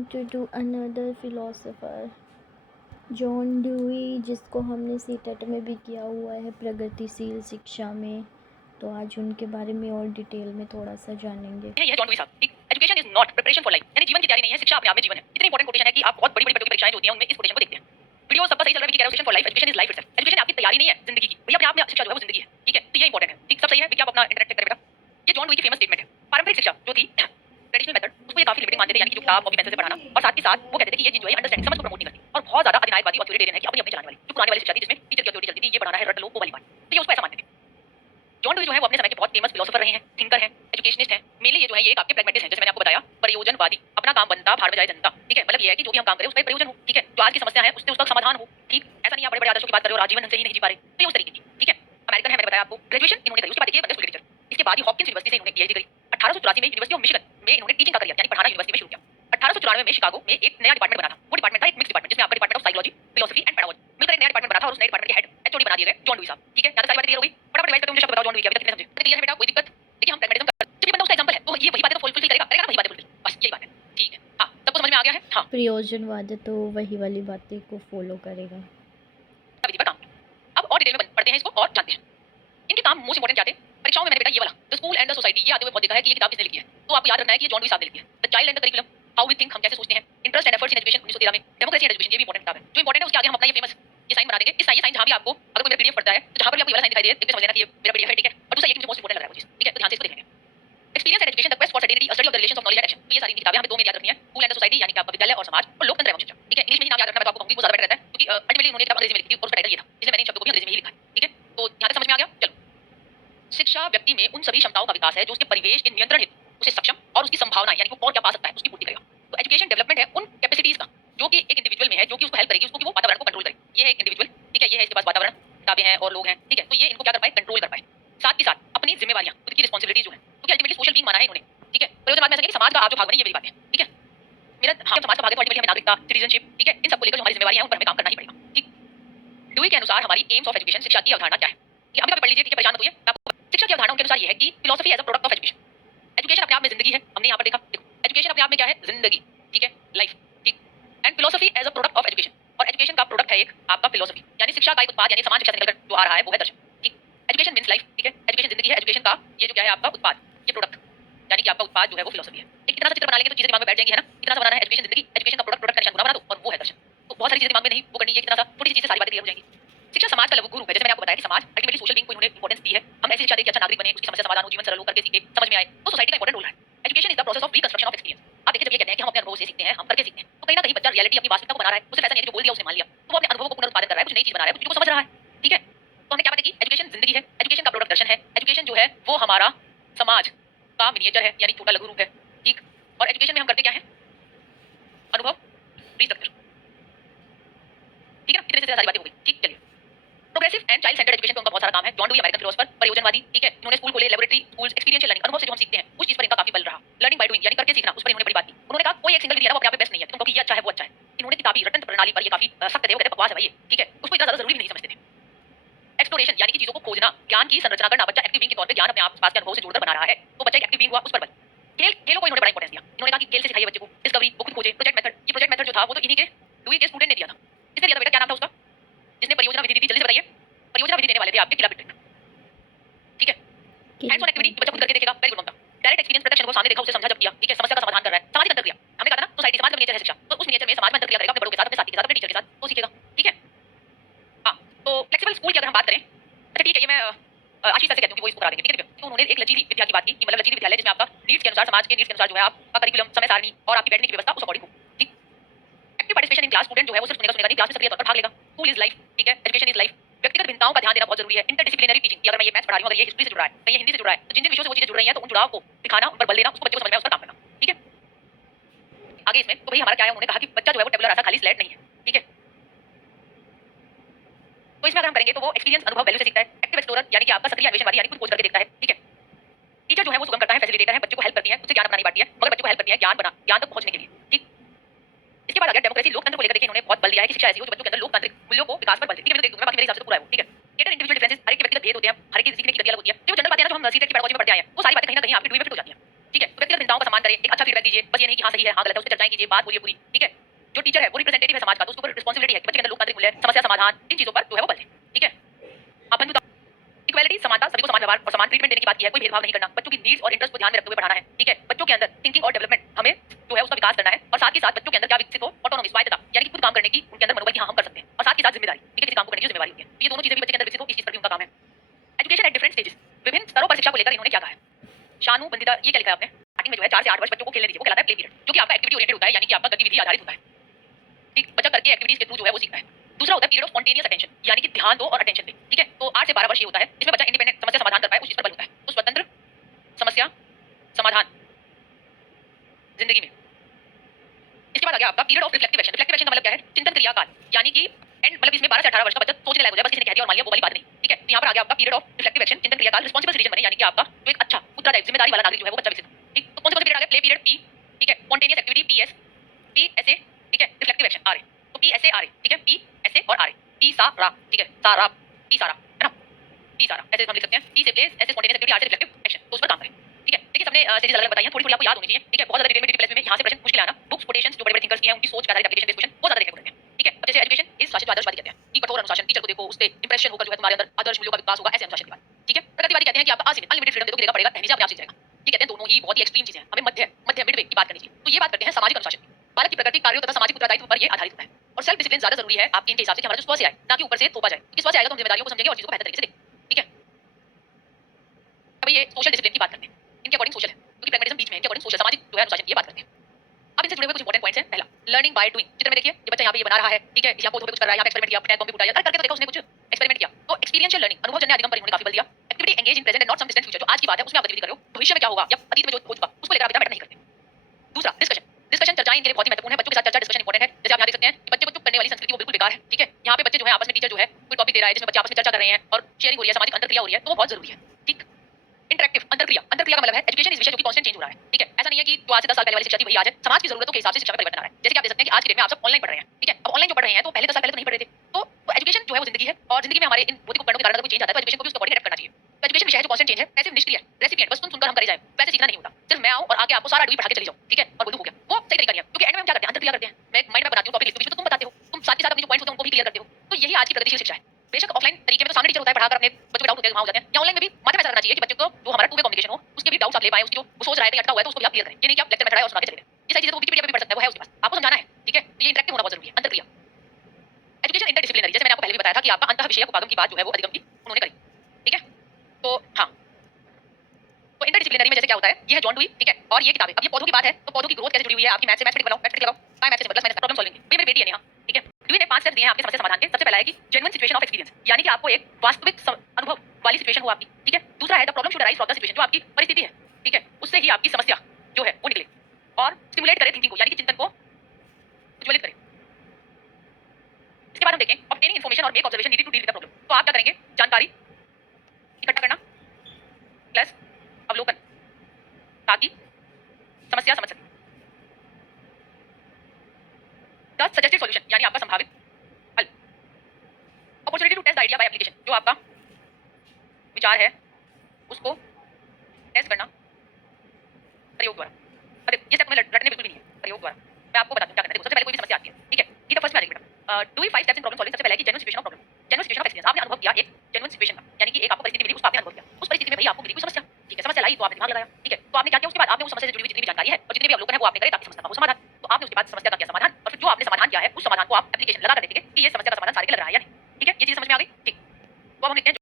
going to do another philosopher, John dewy, जिसको हमने CTET में भी किया हुआ है प्रगतिशील शिक्षा में। तो आज उनके बारे में और डिटेल में थोड़ा सा जानेंगे। ये है जॉन ड्यूई साहब। ठीक, education is not preparation for life, यानी जीवन की तैयारी नहीं है, शिक्षा अपने आप में जीवन है। इतनी इंपॉर्टेंट कोटेशन है कि आप बहुत बड़ी-बड़ी प्रतियोगी परीक्षाएं जो होती हैं उनमें इस कोटेशन को देखते हैं। वीडियो सबका सही चल रहा है कि education for life, education is life itself. Education आपकी तैयारी नहीं है जिंदगी की, भैया अपने आप में शिक्षा जो है वो जिंदगी है। ठीक है, तो ये इंपॉर्टेंट है। ठीक, सब सही है, विकी आप अपना इंटरनेट चेक करें बेटा। ये जॉन ड्यूई की फेमस स्टेटमेंट है। पारंपरिक शिक्षा जो थी ट्रेडिशनल मेथड, उसको ये काफी लिमिटिंग मानते थे, यानी कि जो किताब कॉपी पेंसिल से पढ़ाना, और साथ ही साथ वो कहते थे कि ये चीज जो है अंडरस्टैंडिंग समझ को प्रमोट नहीं करती, और बहुत ज्यादा अधिनायकवादी और ऑथोरिटेरियन है कि अपनी अपनी चलाने वाली, जो पुरानी वाली शिक्षा थी जिसमें टीचर की अथॉरिटी चलती थी, ये पढ़ाना है रट लो वो वाली बात। तो ये उसको ऐसा मानते थे। जॉन ड्यूई जो है वो अपने समय के बहुत फेमस फिलोसोफर रहे हैं, थिंकर हैं, एजुकेशनिस्ट हैं। मेनली ये जो है ये एक आपके प्रैग्मेटिस्ट हैं, जैसे मैंने आपको बताया, प्रयोजनवादी। अपना काम बनता भाड़ में जाए जनता। ठीक है, मतलब ये है कि जो भी हम काम करें उसका प्रयोजन हो। ठीक है, जो आज की समस्या है उससे उसका समाधान हो। ठीक, ऐसा नहीं आप बड़े बड़े आदर्शों की बात कर रहे हो और आजीवन से ही नहीं जी पा रहे, तो ये उस तरीके की। ठीक है, अमेरिकन है, मैंने बताया आपको। ग्रेजुएशन इन्होंने करी, उसके बाद देखिए बन गए स्कूल टीचर। इसके बाद ही हॉपकिंस यूनिवर्सिटी से इन्होंने पीएचडी करी। 1884 में यूनिवर्सिटी ऑफ मिशिगन में इन्होंने टीचिंग का करियर यानी पढ़ाना यूनिवर्सिटी में शुरू किया। 1894 में शिकागो में एक नया डिपार्टमेंट बना था। वो डिपार्टमेंट था एक मिक्स डिपार्टमेंट, जिसमें आपका department of psychology, philosophy and pedagogy मिलकर एक नया डिपार्टमेंट बना था, और उस नए डिपार्टमेंट के हेड एचओडी बना दिए गए जॉन ड्यूई साहब। ठीक है, यहां तक सारी बातें क्लियर हो गई। फटाफट रिवाइज करते हैं, मुझे शब्द बताओ जॉन ड्यूई क्या, अभी तक कितने समझे? क्लियर है बेटा, कोई दिक्कत? देखिए हम प्रैग्मेटिज्म का जब ये बंदा उसका एग्जांपल है तो ये वही बातें तो फुलफिल करेगा करेगा ना, वही बातें फुलफिल, बस यही बात है। ठीक है, हां, सबको समझ में आ गया है? हां, प्रयोजनवाद तो वही वाली बातें को फॉलो करेगा। अभी पर काम। अब और डिटेल में पढ़ते हैं इसको और जानते हैं इनके काम मोस्ट इंपोर्टेंट क्या थे। परीक्षाओं में मैंने बेटा ये वाला the school and the society ये आते हुए बहुत देखा है कि ये किताब किसने लिखी है, तो आपको याद रखना है कि ये जॉन ड्यूई साहब ने लिखी है। The child and the curriculum, how we think, हम कैसे सोचते हैं, interest and efforts in education 1913 में, डेमोक्रेसी एंड एजुकेशन, ये भी इंपॉर्टेंट किताब है। जो इंपॉर्टेंट है उसके आगे हम अपना ये फेमस ये साइन बना देंगे। इस साइन जहां भी आपको अगर कोई मेरा पीडीएफ पढ़ता है तो जहां पर भी आपको ये वाला साइन दिखाई दे, एक तो समझ लेना कि ये मेरा पीडीएफ है। ठीक है, और दूसरा ये कि मुझे मोस्ट इंपोर्टेंट लग रहा है वो चीज। ठीक है, तो ध्यान से इसको देखेंगे। Experience and education, the quest for certainty, a study of the relations of knowledge and action, तो ये सारी किताबें हमें दो में याद रखनी है, स्कूल एंड द सोसाइटी यानी कि आपका विद्यालय और समाज, और लोकतंत्र एवं शिक्षा। ठीक है, इंग्लिश में ही नाम याद रखना मैं तो आपको कहूंगी वो ज्यादा बेटर रहता है, क्योंकि अल्टीमेटली उन्होंने किताब अंग्रेजी में लिखी थी और उसका टाइटल ये था, इसलिए मैंने इन शब्दों को भी अंग्रेजी में ही लिखा है। ठीक है, तो यहां तक समझ में आ गया? चलो, शिक्षा व्यक्ति में उन सभी क्षमताओं का विकास है जो उसके परिवेश के नियंत्रण हेतु उसे सक्षम और उसकी संभावना यानी कि वो और क्या पा सकता है उसकी पूर्ति करेगा। तो एजुकेशन डेवलपमेंट है उन कैपेसिटीज का जो कि एक इंडिविजुअल में है, जो कि उसको हेल्प करेगी उसको कि वो वातावरण को कंट्रोल करे। ये है एक इंडिविजुअल। ठीक है, ये है इसके पास वातावरण, किताबें हैं और लोग हैं। ठीक है, तो ये इनको क्या कर पाए, कंट्रोल कर पाए। साथ ही साथ अपनी जिम्मेवारियां, खुद की रिस्पांसिबिलिटीज जो है, क्योंकि अल्टीमेटली सोशल बीइंग माना है इन्होंने। ठीक है, प्रयोजनवाद में ऐसा कि समाज का आप जो भाग बने, ये मेरी बात है। ठीक है, मेरा हम समाज का भाग है तो अल्टीमेटली हमें नागरिकता, सिटीजनशिप, ठीक है, इन सबको लेकर जो हमारी जिम्मेवारियां हैं उन पर हमें काम करना ही पड़ेगा। ठीक, ड्यूई के अनुसार हमारी एम्स ऑफ एजुकेशन, शिक्षा की अवधारणा क्या है, ये अभी पढ़ लीजिए। ठीक है, परेशान मत होइए, मैं आपको शिक्षा की अवधारणा उनके अनुसार ये है कि philosophy as a product of education. Education अपने आप में जिंदगी है, हमने यहाँ पर देखा। देखो, एजुकेशन अपने आप में क्या है, जिंदगी। ठीक है, लाइफ। ठीक, and philosophy as a product of education, और एजुकेशन का प्रोडक्ट है एक आपका फिलोसफी, यानी शिक्षा का एक उत्पाद, यानी समाज शिक्षा से निकलकर जो आ रहा है वो है दर्शन। ठीक, एजुकेशन मींस लाइफ। ठीक है, एजुकेशन जिंदगी है, एजुकेशन का ये जो क्या है आपका उत्पाद, ये प्रोडक्ट, यानी कि आपका उत्पाद जो है वो फिलोसफी है। एक इतना सा चित्र बना लेंगे तो चीजें दिमाग में बैठ जाएंगी, है ना। इतना सा बनाना है एजुकेशन जिंदगी, एजुकेशन का प्रोडक्ट, प्रोडक्ट का निशान गुना बना दो और वो है दर्शन। तो बहुत सारी चीजें दिमाग में नहीं वो करनी है, इतना सा छोटी सी चीज से सारी बातें क्लियर हो जाएंगी। शिक्षा समाज का लघु रूप है, जैसे मैंने आपको बताया कि समाज अल्टीमेटली सोशल बीइंग को इन्होंने इंपॉर्टेंस दी है। हम ऐसी शिक्षा दें कि अच्छा नागरिक बने, उसकी समस्या समाधान हो, जीवन सरल हो, करके सीखे, समझ में आए, तो सोसाइटी का इंपॉर्टेंट रोल है। Education is the process of reconstruction of experience. आप देखिए जब ये कहते हैं कि हम अपने अनुभव से सीखते हैं, हम करके सीखते हैं, तो कहीं ना कहीं बच्चा रियलिटी अपनी वास्तविकता को बना रहा है। उसे ऐसा नहीं है कि जो बोल दिया उसने मान लिया, तो वो अपने अनुभवों को पुनरुत्पादन कर रहा है, कुछ नई चीज बना रहा है, कुछ चीजों को समझ रहा है। ठीक है, तो हमने क्या बात की, एजुकेशन जिंदगी है, एजुकेशन का प्रोडक्ट दर्शन है, एजुकेशन जो है वो हमारा समाज का मिनिएचर है, यानी छोटा लघु रूप है। ठीक, और एजुकेशन में हम करते क्या है, अनुभव, रिस्ट्रक्चर। ठीक है, इतने से सारी बातें हो गई। ठीक, चलिए, progressive and child centred education पे उनका बहुत सारा काम है। जॉन ड्यूई अमेरिकन फिलोसोफर, प्रयोजनवादी। ठीक है, इन्होंने स्कूल खोले, लैबोरेटरी स्कूल्स, एक्सपीरियंशियल लर्निंग, अनुभव से जो हम सीखते हैं उस चीज पर इनका काफी बल रहा। लर्निंग बाय डूइंग, यानी करके सीखना, उस पर इन्होंने बड़ी बात की। उन्होंने कहा कोई एक सिंगल विधि है वो अपने आप में बेस्ट नहीं है, तुम कहो कि ये अच्छा है वो अच्छा है। इन्होंने किताबी रटन प्रणाली पर ये काफी सख्त थे, वो कहते बकवास है भाई ये। ठीक है, उसको इतना ज्यादा जरूरी भी नहीं समझते थे। एक्सप्लोरेशन, यानी कि चीजों को खोजना, ज्ञान की संरचना करना, बच्चा एक्टिव बीइंग के तौर पे ज्ञान अपने आसपास के अनुभव से जोड़कर बना रहा है, तो बच्चा एक एक्टिव बीइंग हुआ, उस पर बल। खेल, खेलों को इन्होंने बड़ा इंपॉर्टेंस दिया। इन्होंने कहा कि खेल से सिखाइए बच्चे को, डिस्कवरी, वो खुद खोजे, प्रोजेक्ट मेथड। ये प्रोजेक्ट मेथड जो था वो तो इन्हीं के ड्यूई के स्टूडेंट ने दिया था। किसने दिया था बेटा, क्या नाम था उसका, जिसने परियोजना विधि दी थी, जल्दी से बताइए। परियोजना विधि देने वाले थे आपके किला पिट्रिक। ठीक है, हैंड्स ऑन एक्टिविटी, बच्चा खुद करके देखेगा, वेरी गुड ममता। डायरेक्ट एक्सपीरियंस, प्रत्यक्ष अनुभव, सामने देखा, उसे समझा, जब किया। ठीक है, समस्या का समाधान कर रहा है, सामाजिक अंतर्क्रिया। हमने कहा था ना सोसाइटी समाज का नेचर है शिक्षा, तो उस नेचर में समाज में अंतर्क्रिया करेगा अपने बड़ों के साथ, अपने साथी के साथ, अपने टीचर के साथ, वो सीखेगा। ठीक है, हां, तो फ्लेक्सिबल स्कूल की अगर हम बात करें, अच्छा ठीक है, ये मैं आशीष सर से कहती हूँ कि वो इसको करा देंगे। ठीक है, तो उन्होंने एक लचीली विद्या की बात की, कि मतलब लचीली विद्यालय जिसमें आपका नीड्स के अनुसार, समाज के नीड्स के अनुसार जो है आपका करिकुलम, समय सारणी और आपकी बैठने की व्यवस्था उस अकॉर्डिंग हो। ठीक, active participation in class, student जो है वो सिर्फ सुनेगा नहीं, क्लास में सक्रिय तौर पर भाग लेगा। School is life. ठीक है, एजुकेशन इज लाइफ। व्यक्तिगत भिन्नताओं का ध्यान देना बहुत जरूरी है। इंटरडिसिप्लिनरी टीचिंग, अगर मैं ये मैथ्स पढ़ा रही हूं, अगर ये हिस्ट्री से जुड़ रहा है, कहीं ये हिंदी से जुड़ रहा है, तो जिन जिन विषयों से वो चीजें जुड़ रही हैं तो उन जुड़ाव को दिखाना, उन पर बल देना, उसको बच्चे को समझ में आए, उस पर काम करना। ठीक है, आगे इसमें तो भाई हमारा क्या है, उन्होंने कहा कि बच्चा जो है वो टेबुलर ऐसा खाली स्लेट नहीं है। ठीक है, तो इसमें अगर हम करेंगे तो वो एक्सपीरियंस, अनुभव, वैल्यू से सीखता है। एक्टिव एक्सप्लोरर, यानी कि आपका सक्रिय अन्वेषणवादी, यानी खुद खोज करके देखता है। ठीक है, टीचर जो है वो सुगम करता है, फैसिलिटेटर है, बच्चों को हेल्प करती है, उससे ज्ञान अपनानी बांटती है, मगर बच्चों को हेल्प करती है ज्ञान तक पहुंचने के लिए। ठीक, इसके बाद अगर डेमोक्रेसी, लोकतंत्र को लेकर देखिए, इन्होंने बहुत बल दिया है कि शिक्षा ऐसी हो जो बच्चों के अंदर लोकतांत्रिक मूल्यों को विकास पर बल दे। ठीक है, मैं तो देख दूंगा, बाकी मेरे हिसाब से तो पूरा है वो। ठीक है, केटर इंडिविजुअल डिफरेंसेस, हर एक के व्यक्तिगत भेद होते हैं, हर एक की सीखने की गति अलग होती है। जो जनरल बातें हैं ना जो हम सीटेट की पेडागोजी में पढ़ते आए हैं, वो सारी बातें कहीं ना कहीं आपकी ड्यूई में फिट हो जाती हैं। ठीक है? तो व्यक्तिगत चिंताओं का सम्मान करें, एक अच्छा फीडबैक दीजिए, बस ये नहीं कि हाँ सही है, हाँ गलत है, उस पे चर्चाएं कीजिए, बात बोलिए पूरी, ठीक है? जो टीचर है वो रिप्रेजेंटेटिव है समाज का, तो उसके ऊपर रिस्पांसिबिलिटी है कि बच्चे के अंदर लोकतांत्रिक मूल्य, समस्या समाधान, इन चीजों पर जो है वो बल दें, ठीक है? आप बंधुता, इक्वालिटी, समानता, सभी को समान व्यवहार और समान ट्रीटमेंट देने की बात की है, कोई भेदभाव नहीं करना, बच्चों की नीड्स और इंटरेस्ट को ध्यान में रखते हुए पढ़ाना है, ठीक है? बच्चों के अंदर थिंकिंग और डेवलपमेंट हमें जो है उसका विकास करना है, और साथ ही साथ बच्चों के अंदर क्या विकसित हो, ऑटोनॉमी, स्वायत्तता, यानी कि खुद काम करने की उनके अंदर मनोबल की हाँ हम कर सकते हैं, और साथ ही साथ जिम्मेदारी, ठीक है? किसी काम को करने की जो जिम्मेदारी होती है, तो ये दोनों चीजें भी बच्चे के अंदर विकसित हो, इस चीज पर भी उनका काम है। एजुकेशन एट डिफरेंट स्टेजेस, विभिन्न स्तरों पर शिक्षा को लेकर इन्होंने क्या कहा है? शानु बंदिता, ये क्या लिखा है आपने? स्टार्टिंग में जो है 4 से 8 वर्ष बच्चों को खेलने दीजिए, वो कहलाता है प्ले पीरियड, जो कि आपका एक्टिविटी ओरिएंटेड होता है, यानी कि आपका गतिविधि आधारित होता है, ठीक? बच्चा करके एक्टिविटीज के थ्रू जो है वो सीखता है। दूसरा होता है पीरियड ऑफ स्पॉन्टेनियस अटेंशन, यानी कि ध्यान दो और अटेंशन दे, ठीक है? तो 8 से 12 वर्ष ये होता है, इसमें बच्चा इंडिपेंडेंट समस्या समाधान कर पाए, उस चीज पर बल होता है। तो स्वतंत्र समस्या समाधान जिंदगी में। इसके बाद आ गया आपका period of reflective action. Reflective action का मतलब क्या है? चिंतन क्रिया काल, यानी कि एंड मतलब इसमें 12 से 18 वर्ष का बच्चा सोचने लायक हो जाए, बस किसी ने कह दिया और मान लिया, वो वाली बात नहीं, ठीक है? तो यहाँ पर आ गया आपका पीरियड ऑफ रिफ्लेक्टिव एक्शन, चिंतन क्रिया काल, रिस्पांसिबल सिटीजन बने, यानी कि आपका जो एक अच्छा उत्तरदायी जिम्मेदारी वाला नागरिक जो है वो बच्चा विकसित हो, ठीक? तो कौन से पीरियड आ गया? प्ले पीरियड पी, ठीक है? स्पॉन्टेनियस एक्टिविटी पीएस, पीएसए, ठीक है? रिफ्लेक्टिव एक्शन आरए, तो पीएसए आरए, ठीक है? पीएसए और आरए, पी सा रा, ठीक है? सा रा, पी सा रा, है ना? पी सा रा ऐसे हम लिख सकते हैं, पी से प्लेस, ऐसे स्पॉन्टेनियस एक्टिविटी, आर से रिफ्लेक्टिव एक्शन, तो उस पर काम करें, ठीक है? देखिए सबने स्टेजेस अलग-अलग बताई हैं, थोड़ी-थोड़ी आपको याद होनी चाहिए, ठीक है? बहुत ज्यादा डिटेल में डिटेल में यहाँ से प्रश्न मुश्किल आना, बुक्स कोटेशंस जो बड़े-बड़े थिंकर्स की हैं उनकी सोच के आधारित एप्लीकेशन बेस्ड क्वेश्चन बहुत ज्यादा देखने को मिलते हैं, ठीक है? अब जैसे एजुकेशन इस शासित आदर्शवादी कहते हैं कि कठोर अनुशासन, टीचर को देखो, उससे इंप्रेशन होकर जो है तुम्हारे अंदर आदर्श मूल्यों का विकास होगा, ऐसे अनुशासन की बात, ठीक है? प्रगतिवादी कहते हैं कि आपका असीमित अनलिमिटेड फ्रीडम देखो, गिरेगा पड़ेगा, कहने से अपने आप सीख जाएगा। ये कहते हैं दोनों ही बहुत ही एक्सट्रीम चीजें हैं, हमें मध्य मिडवे की बात करनी चाहिए। तो ये बात करते हैं सामाजिक अनुशासन की। बालक की प्रगति कार्यों तथा सामाजिक उत्तरदायित्व पर ये आधारित होता है, और सेल्फ डिसिप्लिन ज्यादा जरूरी है आपके इनके हिसाब से कि हमारा जो स्व से आए, ना कि ऊपर से थोपा जाए, क्योंकि स्व से आएगा तो हम जिम्मेदारियों को समझेंगे और चीजों को बेहतर तरीके से देखेंगे, ठीक है? अब ये सोशल डिसिप्लिन की बात करते हैं, इनके अकॉर्डिंग सोशल है, क्योंकि प्रैग्मेटिज्म बीच में है, इनके अकॉर्डिंग सोशल सामाजिक जो है अनुशासन की ये बात करते हैं। अब इनसे जुड़े हुए कुछ इंपॉर्टेंट पॉइंट्स हैं। पहला, लर्निंग बाय डूइंग। चित्र में देखिए, ये बच्चा यहाँ पे ये बना रहा है, ठीक है? यहाँ पौधों पे कुछ कर रहा है, यहाँ पे एक्सपेरिमेंट किया, टैग बम पे फुटाया, करके तो देखा उसने कुछ एक्सपेरिमेंट किया। तो एक्सपीरियंशियल लर्निंग, अनुभवजन्य अधिगम पर इन्होंने काफी बल दिया। Activity engage in present and not some distant future, जो आज की बात है उसमें आप गतिविधि कर रहे हो, भविष्य में क्या होगा या अतीत में जो हो चुका उसको लेकर आप इतना मैटर नहीं करते। दूसरा, डिस्कशन। डिस्कशन चर्चाएं इनके लिए बहुत ही महत्वपूर्ण है, बच्चों के साथ चर्चा डिस्कशन इंपॉर्टेंट है। जैसे आप यहाँ देख सकते हैं कि बच्चे को चुप करने वाली संस्कृति वो बिल्कुल बेकार है, ठीक है? यहाँ पे बच्चे जो है आपस में टीचर जो है कोई टॉपिक दे रहा है जिसमें बच्चे आपस में चर्चा कर रहे हैं और शेयरिंग हो रही है, सामाजिक अंतरक्रिया हो रही है, तो वो बहुत जरूरी है, ठीक? इंटरेक्टिव अंतरक्रिया, अंतरक्रिया का मतलब है एजुकेशन इस विषय जो कि कांस्टेंट चेंज हो रहा है, ठीक है? ऐसा नहीं है कि जो आज से 10 साल पहले वाली शिक्षा थी वही आज है, समाज की जरूरतों के हिसाब से शिक्षा में परिवर्तन आ रहा है। जैसे कि आप देख सकते हैं कि आज के डेट में आप सब ऑनलाइन पढ़ रहे हैं, ठीक है? अब ऑनलाइन जो पढ़ रहे हैं तो पहले 10 साल पहले तो नहीं पढ़ रहे थे, तो एजुकेशन जो है वो जिंदगी है, और जिंदगी में हमारे इन भौतिक उपकरणों के कारण अगर कोई चेंज आता है तो एजुकेशन को भी उसके अकॉर्डिंग अडॉप्ट करना चाहिए। तो एजुकेशन विषय है जो कांस्टेंट चेंज है, पैसिव निष्क्रिय है, रेसिपिएंट, बस सुनकर हम करे जाए, वैसे सीखना नहीं होता। सिर्फ मैं आऊं और आके आपको सारा डूई पढ़ा के चली जाऊं, ठीक है? और बोलूं हो गया, वो सही तरीका नहीं है, क्योंकि एंड में हम क्या करते हैं? अंतरक्रिया करते हैं। मैं एक माइंड मैप बनाती हूं, टॉपिक लिखती हूं, बीच में तुम बताते हो, तुम साथ के साथ अपने जो पॉइंट्स होते हैं उनको भी क्लियर करते हो। तो यही आज की प्रगतिशील शिक्षा है। बेशक ऑफलाइन तरीके में तो सामने टीचर होता है, पढ़ाकर अपने बच्चों के डाउट होते हैं वहां हो जाते हैं, या ऑनलाइन में भी माध्यम ऐसा करना चाहिए कि बच्चे को जो हमारा टू वे कम्युनिकेशन हो, उसके भी डाउट्स आप ले पाए, उसकी जो वो सोच रहा है कहीं अटका हुआ है तो उसको भी आप क्लियर करें। ये नहीं कि आप लेक्चर में खड़ा है और सुना के चले गए। ये सारी चीजें तो विकिपीडिया पे भी पढ़ सकते हैं, वो है उसके पास, आपको समझाना है, ठीक है? तो ये इंटरेक्टिव होना बहुत जरूरी है, अंतरक्रिया। एजुकेशन इंटरडिसिप्लिनरी, जैसे मैंने आपको पहले भी बताया था कि आपका अंतः विषयक उपागम की बात जो है वो अधिगम की उन्होंने करी, ठीक है? तो हाँ, तो इंटरडिसिप्लिनरी में जैसे क्या होता है, ये है जॉन डुई, ठीक है? और ये किताबें, अब ये पौधों की बात है तो पौधों की ग्रोथ कैसे जुड़ी हुई है आपकी मैथ से, मैथमेटिक बनाओ, मैथमेटिक लगाओ, काय मैथ से प्लस माइनस प्रॉब्लम सॉल्विंग की। ये मेरी बेटी है नेहा, ठीक है? डुई ने 5 स्टेप दिए हैं आपके समस्या समाधान के। सबसे पहला है कि जेन्युइन सिचुएशन ऑफ एक्सपीरियंस, यानी कि आपको एक वास्तविक अनुभव वाली सिचुएशन हो आपकी, ठीक है? दूसरा है the problem should arise from the situation, जो आपकी परिस्थिति है, ठीक है? उससे ही आपकी समस्या जो है वो निकले, और स्टिमुलेट करे थिंकिंग को, यानी कि चिंतन को ज्वलित करे। इसके बाद हम देखें ऑब्टेनिंग इन्फॉर्मेशन और make observation needed to deal with the problem. तो आप क्या करेंगे? जानकारी इकट्ठा करना प्लस अवलोकन, ताकि समस्या समझ सके। द सजेस्टेड सॉल्यूशन, यानी आपका संभावित हल। Opportunity to test the idea by application, जो आपका विचार है उसको टेस्ट करना प्रयोग द्वारा। अरे ये सब तुम्हें रटने बिल्कुल भी नहीं है, प्रयोग द्वारा। मैं आपको बता दूं क्या करना है। देखो सबसे पहले कोई भी समस्या आती है, ठीक है? ये तो फर्स्ट में आ जाएगी बेटा। Do 5 steps in problem solving. सबसे पहले है कि genuine situation of problem, genuine situation of experience. आपने अनुभव किया एक जेन्युइन सिचुएशन का, यानी कि एक आपको परिस्थिति मिली, उसका आपने अनुभव किया। उस परिस्थिति में भाई आपको मिली कोई समस्या, ठीक है? समस्या लाई तो आपने दिमाग लगाया, ठीक है? तो आपने क्या किया? उसके बाद आपने उस समस्या से जुड़ी हुई जितनी भी जानकारी है और जितने भी अवलोकन है वो आपने करे ताकि समस्या का हो समाधान। तो आपने उसके बाद समस्या का किया समाधान, और फिर जो आपने समाधान किया है उस समाधान को आप एप्लीकेशन लगा कर देखेंगे कि ये समस्या का समाधान सारे के लग रहा है या नहीं, ठीक है? ये चीज समझ में आ गई, ठीक? तो अब हम लिखते हैं